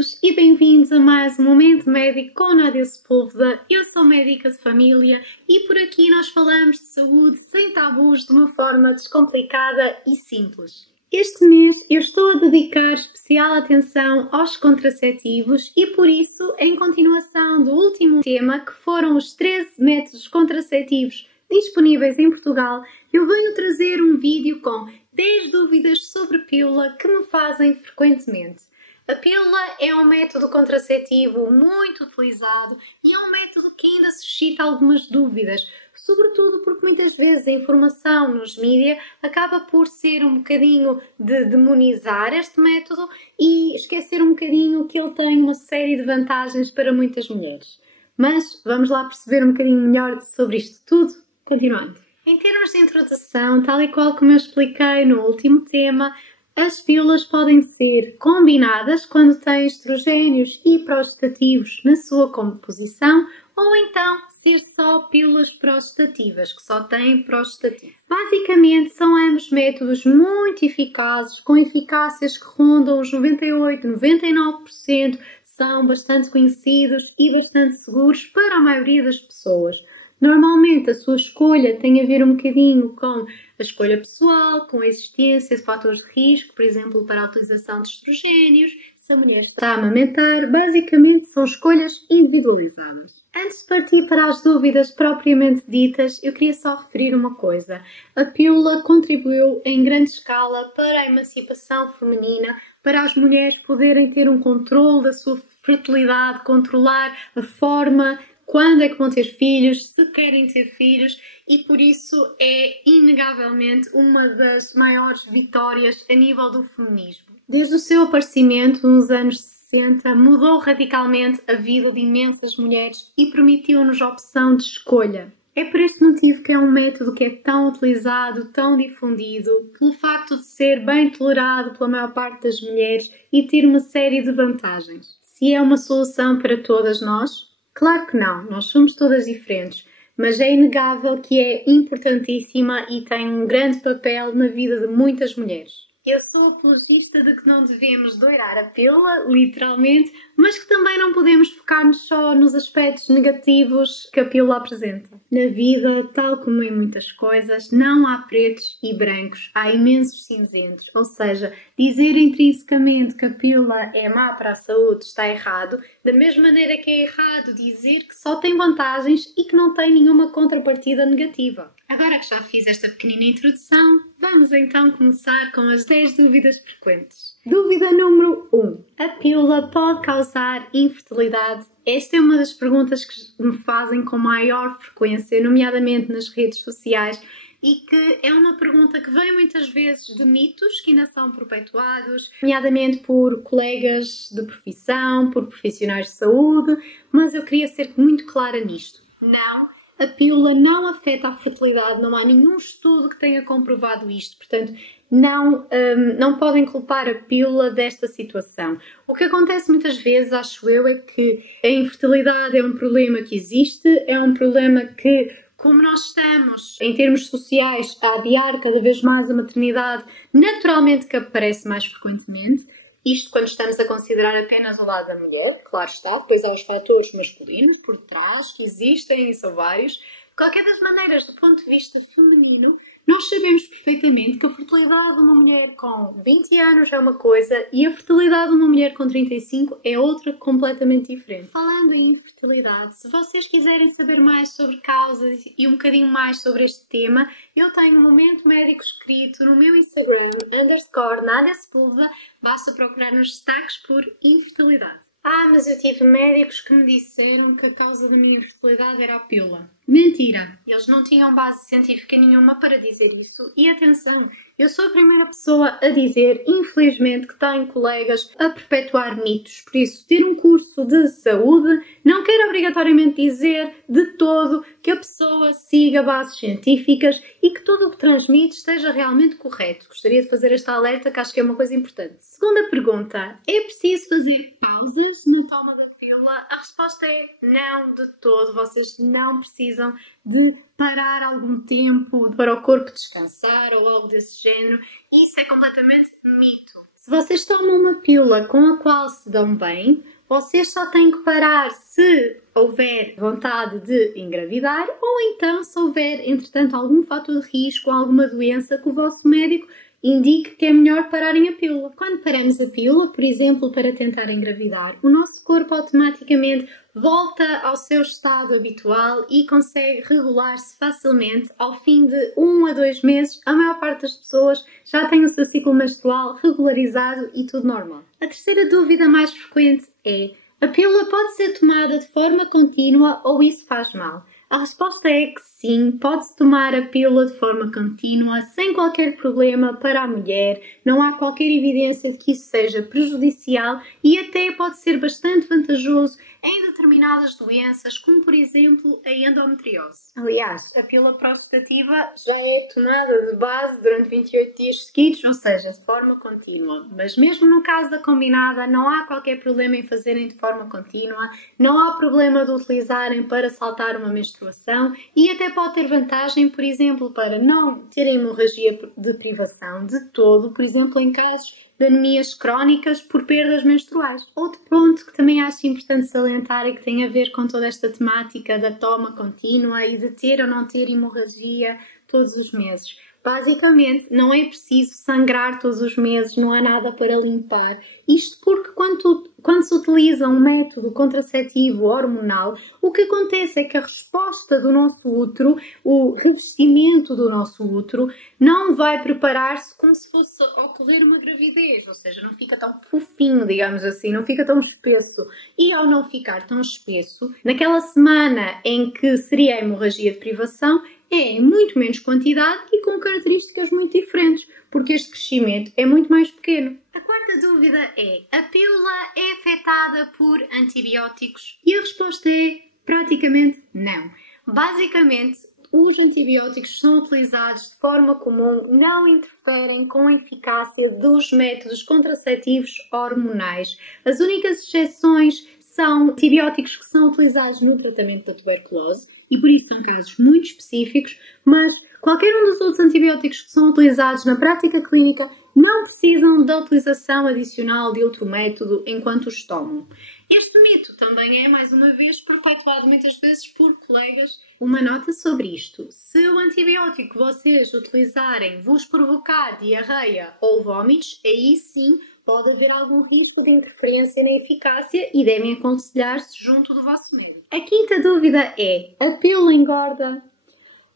todos e bem-vindos a mais um Momento Médico com Nádia Sepúlveda. Eu sou médica de família e por aqui nós falamos de saúde sem tabus de uma forma descomplicada e simples. Este mês eu estou a dedicar especial atenção aos contraceptivos e por isso, em continuação do último tema, que foram os 13 métodos contraceptivos disponíveis em Portugal, eu venho trazer um vídeo com 10 dúvidas sobre pílula que me fazem frequentemente. A pílula é um método contraceptivo muito utilizado e é um método que ainda suscita algumas dúvidas, sobretudo porque muitas vezes a informação nos mídias acaba por ser um bocadinho de demonizar este método e esquecer um bocadinho que ele tem uma série de vantagens para muitas mulheres. Mas vamos lá perceber um bocadinho melhor sobre isto tudo, continuando. Em termos de introdução, tal e qual como eu expliquei no último tema, as pílulas podem ser combinadas quando têm estrogénios e progestativos na sua composição ou então ser só pílulas progestativas, que só têm progestativo. Basicamente, são ambos métodos muito eficazes, com eficácias que rondam os 98, 99%, são bastante conhecidos e bastante seguros para a maioria das pessoas. Normalmente a sua escolha tem a ver um bocadinho com a escolha pessoal, com a existência de fatores de risco, por exemplo, para a utilização de estrogénios, se a mulher está a amamentar, basicamente são escolhas individualizadas. Antes de partir para as dúvidas propriamente ditas, eu queria só referir uma coisa. A pílula contribuiu em grande escala para a emancipação feminina, para as mulheres poderem ter um controle da sua fertilidade, controlar a forma, quando é que vão ter filhos, se querem ter filhos e por isso é inegavelmente uma das maiores vitórias a nível do feminismo. Desde o seu aparecimento nos anos 60 mudou radicalmente a vida de imensas mulheres e permitiu-nos a opção de escolha. É por este motivo que é um método que é tão utilizado, tão difundido, pelo facto de ser bem tolerado pela maior parte das mulheres e ter uma série de vantagens. Se é uma solução para todas nós? Claro que não, nós somos todas diferentes, mas é inegável que é importantíssima e tem um grande papel na vida de muitas mulheres. Eu sou apologista de que não devemos doirar a pílula, literalmente, mas que também não podemos focar-nos só nos aspectos negativos que a pílula apresenta. Na vida, tal como em muitas coisas, não há pretos e brancos, há imensos cinzentos. Ou seja, dizer intrinsecamente que a pílula é má para a saúde está errado, da mesma maneira que é errado dizer que só tem vantagens e que não tem nenhuma contrapartida negativa. Agora que já fiz esta pequenina introdução, vamos então começar com as 10 dúvidas frequentes. Dúvida número 1. A pílula pode causar infertilidade? Esta é uma das perguntas que me fazem com maior frequência, nomeadamente nas redes sociais, e que é uma pergunta que vem muitas vezes de mitos que ainda são perpetuados, nomeadamente por colegas de profissão, por profissionais de saúde, mas eu queria ser muito clara nisto. Não! A pílula não afeta a fertilidade, não há nenhum estudo que tenha comprovado isto, portanto, não podem culpar a pílula desta situação. O que acontece muitas vezes, acho eu, é que a infertilidade é um problema que existe, é um problema que, como nós estamos, em termos sociais, a adiar cada vez mais a maternidade, naturalmente que aparece mais frequentemente. Isto quando estamos a considerar apenas o lado da mulher, claro está, depois há os fatores masculinos por trás, que existem e são vários. De qualquer das maneiras, do ponto de vista feminino, nós sabemos perfeitamente que a fertilidade de uma mulher com 20 anos é uma coisa e a fertilidade de uma mulher com 35 é outra completamente diferente. Falando em infertilidade, se vocês quiserem saber mais sobre causas e um bocadinho mais sobre este tema, eu tenho um Momento Médico escrito no meu Instagram, _Nádia Sepúlveda, basta procurar nos destaques por infertilidade. Mas eu tive médicos que me disseram que a causa da minha infertilidade era a pílula. Mentira! Eles não tinham base científica nenhuma para dizer isso. E atenção, eu sou a primeira pessoa a dizer, infelizmente, que tenho colegas a perpetuar mitos. Por isso, ter um curso de saúde não quer obrigatoriamente dizer de todo que a pessoa siga bases científicas e que tudo o que transmite esteja realmente correto. Gostaria de fazer esta alerta, que acho que é uma coisa importante. Segunda pergunta. É preciso fazer pausas na toma da pílula? A resposta é não de todo. Vocês não precisam de parar algum tempo para o corpo descansar ou algo desse género. Isso é completamente mito. Se vocês tomam uma pílula com a qual se dão bem, vocês só têm que parar se houver vontade de engravidar ou então se houver, entretanto, algum fator de risco ou alguma doença que o vosso médico indique que é melhor pararem a pílula. Quando paramos a pílula, por exemplo, para tentar engravidar, o nosso corpo automaticamente volta ao seu estado habitual e consegue regular-se facilmente. Ao fim de 1 a 2 meses, a maior parte das pessoas já tem o seu ciclo menstrual regularizado e tudo normal. A terceira dúvida mais frequente é: a pílula pode ser tomada de forma contínua ou isso faz mal? A resposta é que sim, pode-se tomar a pílula de forma contínua, sem qualquer problema para a mulher, não há qualquer evidência de que isso seja prejudicial e até pode ser bastante vantajoso em determinadas doenças, como por exemplo a endometriose. Aliás, a pílula prostativa já é tomada de base durante 28 dias seguidos, ou seja, de forma contínua. Mas mesmo no caso da combinada, não há qualquer problema em fazerem de forma contínua, não há problema de utilizarem para saltar uma menstruação e até pode ter vantagem, por exemplo, para não ter hemorragia de privação de todo, por exemplo, em casos de anemias crónicas por perdas menstruais. Outro ponto que também acho importante salientar e que tem a ver com toda esta temática da toma contínua e de ter ou não ter hemorragia todos os meses. Basicamente, não é preciso sangrar todos os meses, não há nada para limpar. Isto porque quando se utiliza um método contraceptivo hormonal, o que acontece é que a resposta do nosso útero, o revestimento do nosso útero, não vai preparar-se como se fosse ocorrer uma gravidez, ou seja, não fica tão fofinho, digamos assim, não fica tão espesso. E ao não ficar tão espesso, naquela semana em que seria a hemorragia de privação, é em muito menos quantidade e com características muito diferentes, porque este crescimento é muito mais pequeno. A quarta dúvida é: a pílula é afetada por antibióticos? E a resposta é praticamente não. Basicamente, os antibióticos são utilizados de forma comum, não interferem com a eficácia dos métodos contraceptivos hormonais. As únicas exceções são antibióticos que são utilizados no tratamento da tuberculose, e por isso são casos muito específicos, mas qualquer um dos outros antibióticos que são utilizados na prática clínica não precisam da utilização adicional de outro método enquanto os tomam. Este mito também é, mais uma vez, perpetuado muitas vezes por colegas. Uma nota sobre isto: se o antibiótico que vocês utilizarem vos provocar diarreia ou vômitos, aí sim pode haver algum risco de interferência na eficácia e devem aconselhar-se junto do vosso médico. A quinta dúvida é: a pílula engorda?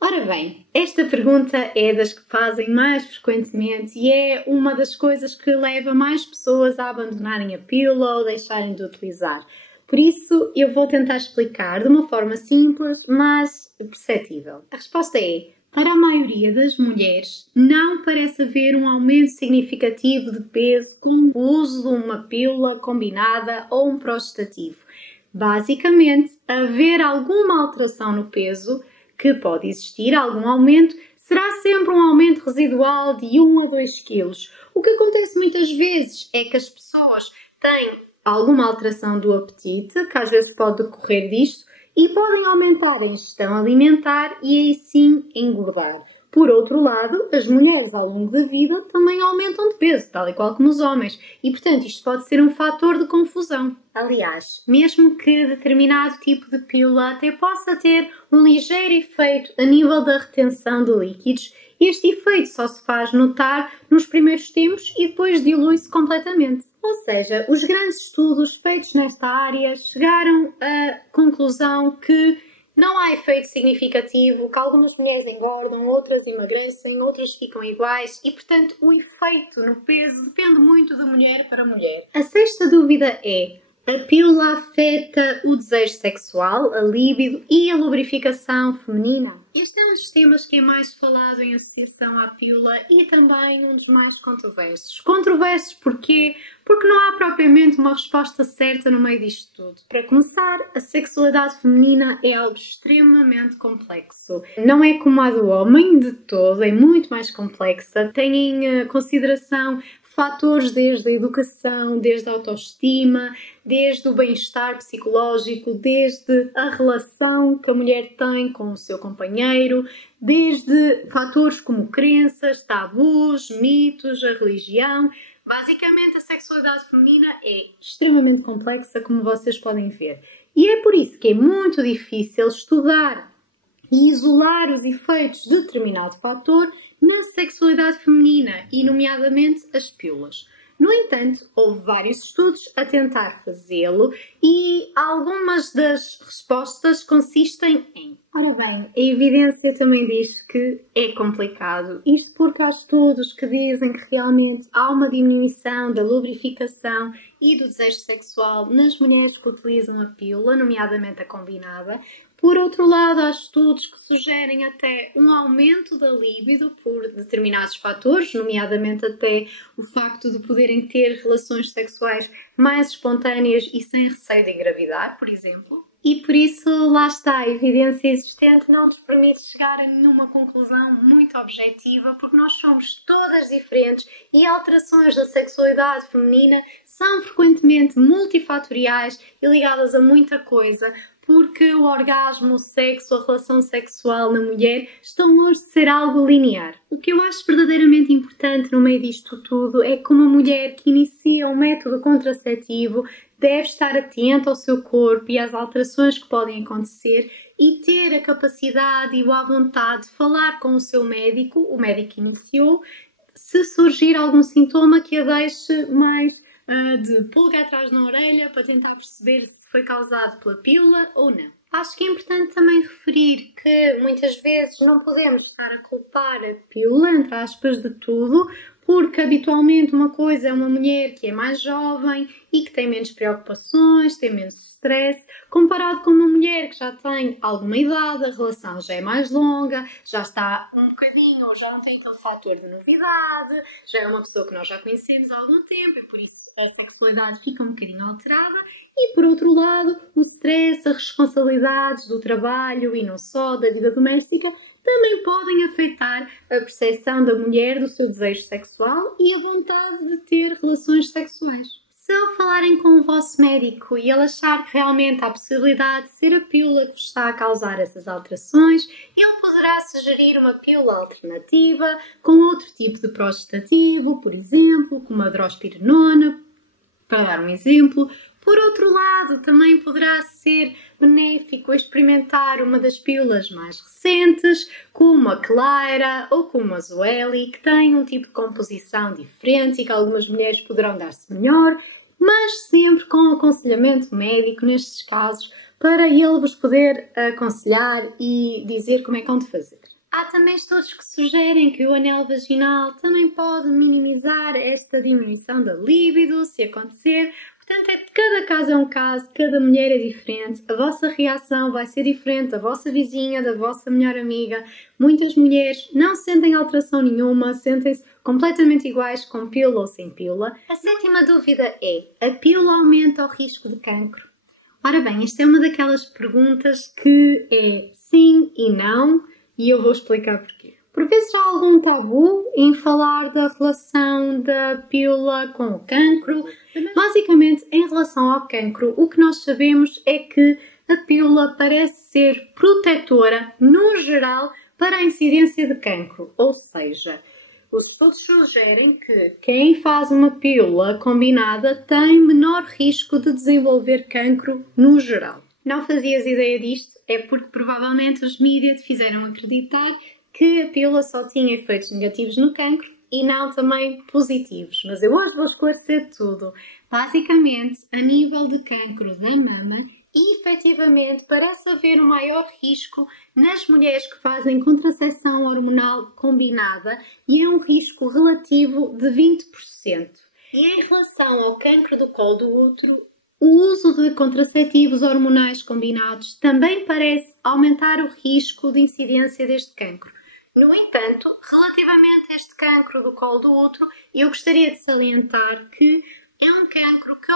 Ora bem, esta pergunta é das que fazem mais frequentemente e é uma das coisas que leva mais pessoas a abandonarem a pílula ou deixarem de utilizar. Por isso, eu vou tentar explicar de uma forma simples, mas perceptível. A resposta é: para a maioria das mulheres, não parece haver um aumento significativo de peso com o uso de uma pílula combinada ou um prostativo. Basicamente, haver alguma alteração no peso, que pode existir algum aumento, será sempre um aumento residual de 1 a 2 kg. O que acontece muitas vezes é que as pessoas têm alguma alteração do apetite, que às vezes pode decorrer disto, e podem aumentar a ingestão alimentar e aí sim engordar. Por outro lado, as mulheres ao longo da vida também aumentam de peso, tal e qual como os homens, e portanto isto pode ser um fator de confusão. Aliás, mesmo que determinado tipo de pílula até possa ter um ligeiro efeito a nível da retenção de líquidos, este efeito só se faz notar nos primeiros tempos e depois dilui-se completamente. Ou seja, os grandes estudos feitos nesta área chegaram à conclusão que não há efeito significativo, que algumas mulheres engordam, outras emagrecem, outras ficam iguais e, portanto, o efeito no peso depende muito de mulher para mulher. A sexta dúvida é: a pílula afeta o desejo sexual, a libido e a lubrificação feminina? Este é um dos temas que é mais falado em associação à pílula e também um dos mais controversos. Controversos porquê? Porque não há propriamente uma resposta certa no meio disto tudo. Para começar, a sexualidade feminina é algo extremamente complexo. Não é como a do homem de todo, é muito mais complexa. Tem em consideração fatores desde a educação, desde a autoestima, desde o bem-estar psicológico, desde a relação que a mulher tem com o seu companheiro, desde fatores como crenças, tabus, mitos, a religião. Basicamente, a sexualidade feminina é extremamente complexa, como vocês podem ver. E é por isso que é muito difícil estudar e isolar os efeitos de determinado fator na sexualidade feminina, e nomeadamente as pílulas. No entanto, houve vários estudos a tentar fazê-lo e algumas das respostas consistem em... Ora bem, a evidência também diz que é complicado. Isto porque há estudos que dizem que realmente há uma diminuição da lubrificação e do desejo sexual nas mulheres que utilizam a pílula, nomeadamente a combinada. Por outro lado, há estudos que sugerem até um aumento da libido por determinados fatores, nomeadamente até o facto de poderem ter relações sexuais mais espontâneas e sem receio de engravidar, por exemplo. E por isso, lá está, a evidência existente não nos permite chegar a nenhuma conclusão muito objetiva, porque nós somos todas diferentes e alterações da sexualidade feminina são frequentemente multifatoriais e ligadas a muita coisa, porque o orgasmo, o sexo, a relação sexual na mulher estão longe de ser algo linear. O que eu acho verdadeiramente importante no meio disto tudo é que uma mulher que inicia um método contraceptivo deve estar atenta ao seu corpo e às alterações que podem acontecer e ter a capacidade e a vontade de falar com o seu médico, o médico que iniciou, se surgir algum sintoma que a deixe mais de pulga atrás na orelha para tentar perceber se foi causado pela pílula ou não. Acho que é importante também referir que muitas vezes não podemos estar a culpar a pílula, entre aspas, de tudo, porque habitualmente uma coisa é uma mulher que é mais jovem e que tem menos preocupações, tem menos stress, comparado com uma mulher que já tem alguma idade, a relação já é mais longa, já está um bocadinho, ou já não tem aquele fator de novidade, já é uma pessoa que nós já conhecemos há algum tempo e por isso a sexualidade fica um bocadinho alterada. E por outro lado, o stress, as responsabilidades do trabalho e não só, da vida doméstica, também podem afetar a percepção da mulher do seu desejo sexual e a vontade de ter relações sexuais. Se ao falarem com o vosso médico e ele achar que realmente há possibilidade de ser a pílula que vos está a causar essas alterações, ele poderá sugerir uma pílula alternativa com outro tipo de progestativo, por exemplo, como a drospirenona, para dar um exemplo. Por outro lado, também poderá ser benéfico experimentar uma das pílulas mais recentes, como a Clara ou como a Zoeli, que têm um tipo de composição diferente e que algumas mulheres poderão dar-se melhor, mas sempre com aconselhamento médico nestes casos, para ele vos poder aconselhar e dizer como é que hão de fazer. Há também estudos que sugerem que o anel vaginal também pode minimizar esta diminuição da libido, se acontecer. Portanto, cada caso é um caso, cada mulher é diferente, a vossa reação vai ser diferente da vossa vizinha, da vossa melhor amiga. Muitas mulheres não sentem alteração nenhuma, sentem-se completamente iguais com pílula ou sem pílula. A sétima dúvida é: a pílula aumenta o risco de cancro? Ora bem, esta é uma daquelas perguntas que é sim e não, e eu vou explicar porquê. Por vezes há algum tabu em falar da relação da pílula com o cancro. Basicamente, em relação ao cancro, o que nós sabemos é que a pílula parece ser protetora, no geral, para a incidência de cancro. Ou seja, os estudos sugerem que quem faz uma pílula combinada tem menor risco de desenvolver cancro no geral. Não fazias ideia disto? É porque provavelmente os mídias te fizeram acreditar que a pílula só tinha efeitos negativos no cancro e não também positivos. Mas eu hoje vou esclarecer tudo. Basicamente, a nível de cancro da mama, efetivamente parece haver um maior risco nas mulheres que fazem contracepção hormonal combinada e é um risco relativo de 20%. E em relação ao cancro do colo do útero, o uso de contraceptivos hormonais combinados também parece aumentar o risco de incidência deste cancro. No entanto, relativamente a este cancro do colo do útero, eu gostaria de salientar que é um cancro que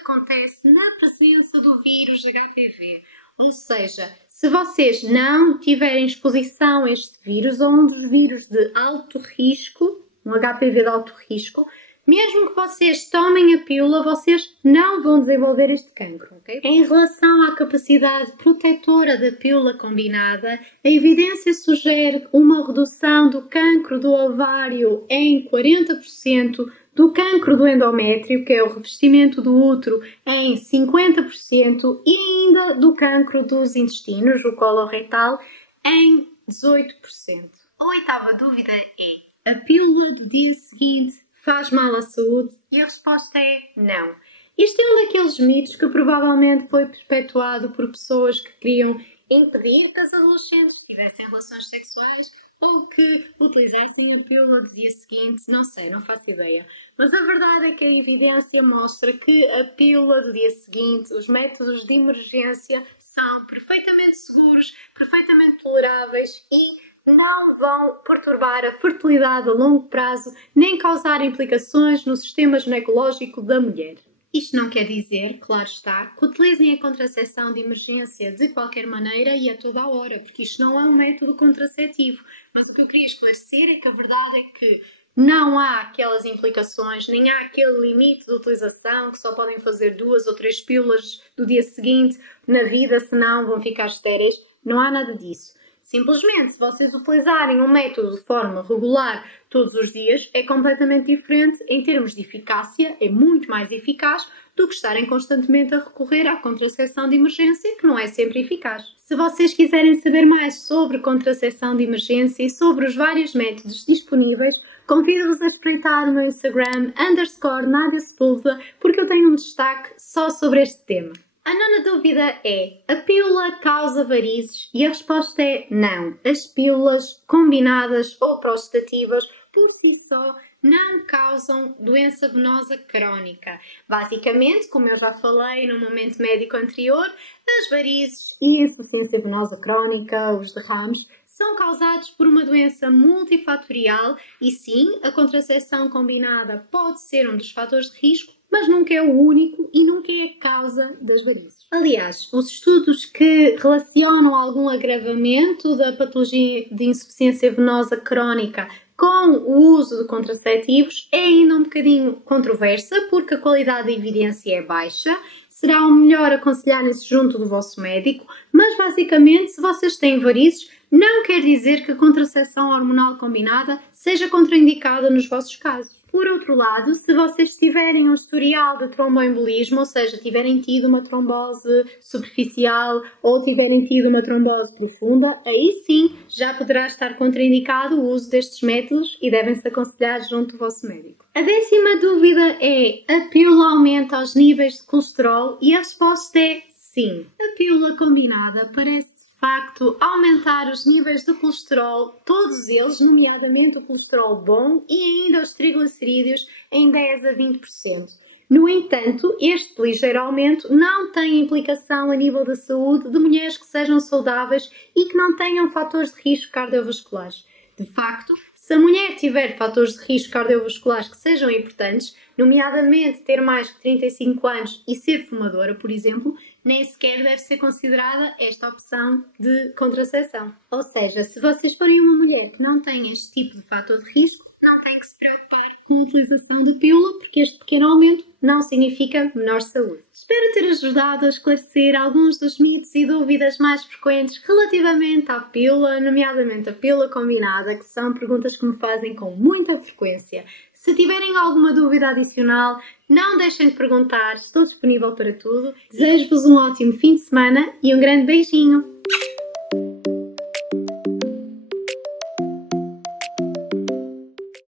acontece na presença do vírus HPV. Ou seja, se vocês não tiverem exposição a este vírus ou um dos vírus de alto risco, um HPV de alto risco, Mesmo que vocês tomem a pílula, vocês não vão desenvolver este cancro, ok? Em relação à capacidade protetora da pílula combinada, a evidência sugere uma redução do cancro do ovário em 40%, do cancro do endométrio, que é o revestimento do útero, em 50% e ainda do cancro dos intestinos, o coloretal, em 18%. A oitava dúvida é: a pílula do dia seguinte faz mal à saúde? E a resposta é não. Este é um daqueles mitos que provavelmente foi perpetuado por pessoas que queriam impedir que as adolescentes tivessem relações sexuais ou que utilizassem a pílula do dia seguinte, não sei, não faço ideia. Mas a verdade é que a evidência mostra que a pílula do dia seguinte, os métodos de emergência são perfeitamente seguros, perfeitamente toleráveis e não vão perturbar a fertilidade a longo prazo, nem causar implicações no sistema ginecológico da mulher. Isto não quer dizer, claro está, que utilizem a contracepção de emergência de qualquer maneira e a toda a hora, porque isto não é um método contraceptivo. Mas o que eu queria esclarecer é que a verdade é que não há aquelas implicações, nem há aquele limite de utilização que só podem fazer 2 ou 3 pílulas do dia seguinte na vida, senão vão ficar estéreis. Não há nada disso. Simplesmente, se vocês utilizarem um método de forma regular todos os dias, é completamente diferente em termos de eficácia, é muito mais eficaz do que estarem constantemente a recorrer à contracepção de emergência, que não é sempre eficaz. Se vocês quiserem saber mais sobre contracepção de emergência e sobre os vários métodos disponíveis, convido-vos a espreitar o meu Instagram, _Nadia_Sepúlveda, porque eu tenho um destaque só sobre este tema. A nona dúvida é: a pílula causa varizes? E a resposta é não. As pílulas combinadas ou prostativas por si só não causam doença venosa crónica. Basicamente, como eu já falei no momento médico anterior, as varizes e a insuficiência venosa crónica, os derrames, são causados por uma doença multifatorial e sim, a contracepção combinada pode ser um dos fatores de risco, mas nunca é o único e nunca é a causa das varizes. Aliás, os estudos que relacionam algum agravamento da patologia de insuficiência venosa crónica com o uso de contraceptivos é ainda um bocadinho controversa, porque a qualidade da evidência é baixa. Será o melhor aconselharem-se junto do vosso médico, mas basicamente, se vocês têm varizes, não quer dizer que a contracepção hormonal combinada seja contraindicada nos vossos casos. Por outro lado, se vocês tiverem um historial de tromboembolismo, ou seja, tiverem tido uma trombose superficial ou tiverem tido uma trombose profunda, aí sim já poderá estar contraindicado o uso destes métodos e devem-se aconselhar junto do vosso médico. A 10ª dúvida é: a pílula aumenta os níveis de colesterol? E a resposta é sim. A pílula combinada parece de facto aumentar os níveis de colesterol, todos eles, nomeadamente o colesterol bom e ainda os triglicerídeos, em 10 a 20%. No entanto, este ligeiro aumento não tem implicação a nível da saúde de mulheres que sejam saudáveis e que não tenham fatores de risco cardiovasculares. De facto, se a mulher tiver fatores de risco cardiovasculares que sejam importantes, nomeadamente ter mais de 35 anos e ser fumadora, por exemplo, nem sequer deve ser considerada esta opção de contracepção. Ou seja, se vocês forem uma mulher que não tem este tipo de fator de risco, não tem que se preocupar com a utilização de pílula, porque este pequeno aumento não significa menor saúde. Espero ter ajudado a esclarecer alguns dos mitos e dúvidas mais frequentes relativamente à pílula, nomeadamente a pílula combinada, que são perguntas que me fazem com muita frequência. Se tiverem alguma dúvida adicional, não deixem de perguntar, estou disponível para tudo. Desejo-vos um ótimo fim de semana e um grande beijinho!